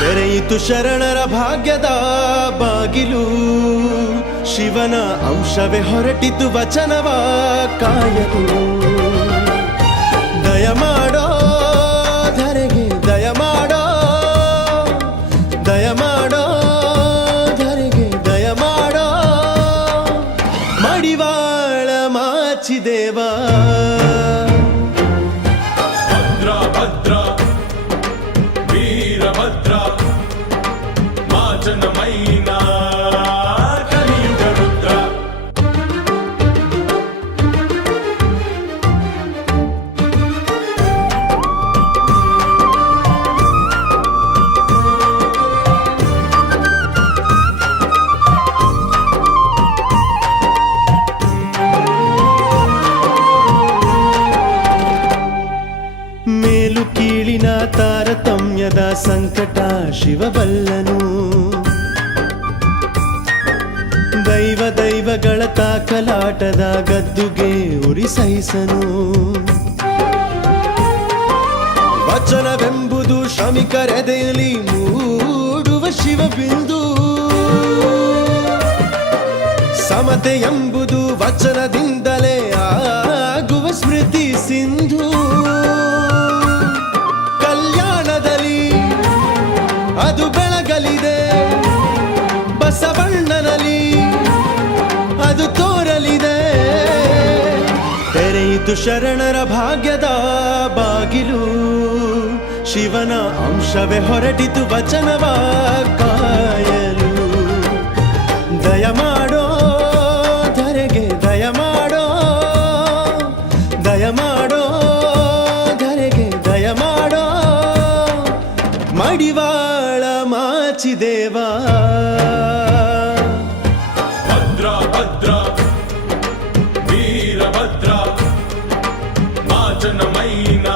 ತೆರೆಯಿತು ಶರಣರ ಭಾಗ್ಯದ ಬಾಗಿಲು. ಶಿವನ ಅಂಶವೇ ಹೊರಟಿತು ವಚನವ ಕಾಯಲು. ದಯ ಮಾಡೋ ಧರೆಗೆ ದಯ ಮಾಡೋ ದಯ ಮಾಡೋ ಧರೆಗೆ ದಯ ಮಾಡೋ ಮಡಿವಾಳ ಮಾಚಿದೇವಾ. ಮಾಚನ ಮೈನ ಕಲಿಯುಗ ರುದ್ರ ಮೇಲು ಕೀಳಿನ ತಾರತಮ್ಯದ ಸಂಕಟ ಶಿವಬಲ್ಲನು ತಾಕಲಾಟದ ಗದ್ದುಗೆ ಉರಿ ಸಹಿಸನು. ವಚನವೆಂಬುದು ಶ್ರಮಿಕರೆದೆಯಲ್ಲಿ ಮೂಡುವ ಶಿವಬಿಂದು. ಸಮತೆ ಎಂಬುದು ವಚನದಿಂದಲೇ ಆಗುವ ತೆರೆಯಿತು ಶರಣರ ಭಾಗ್ಯದ ಬಾಗಿಲು. ಶಿವನ ಅಂಶವೇ ಹೊರಟಿತು ವಚನವ ಕಾಯಲು. ದಯ ಮಾಡೋ ಧರೆಗೆ, ದಯ ಮಾಡೋ ದಯ ಮಾಡೋ ಧರೆಗೆ, ದಯ ಮಾಡೋ. ಮಡಿವಾಳ ಮಾಚಿದೇವಾ. వచనమైన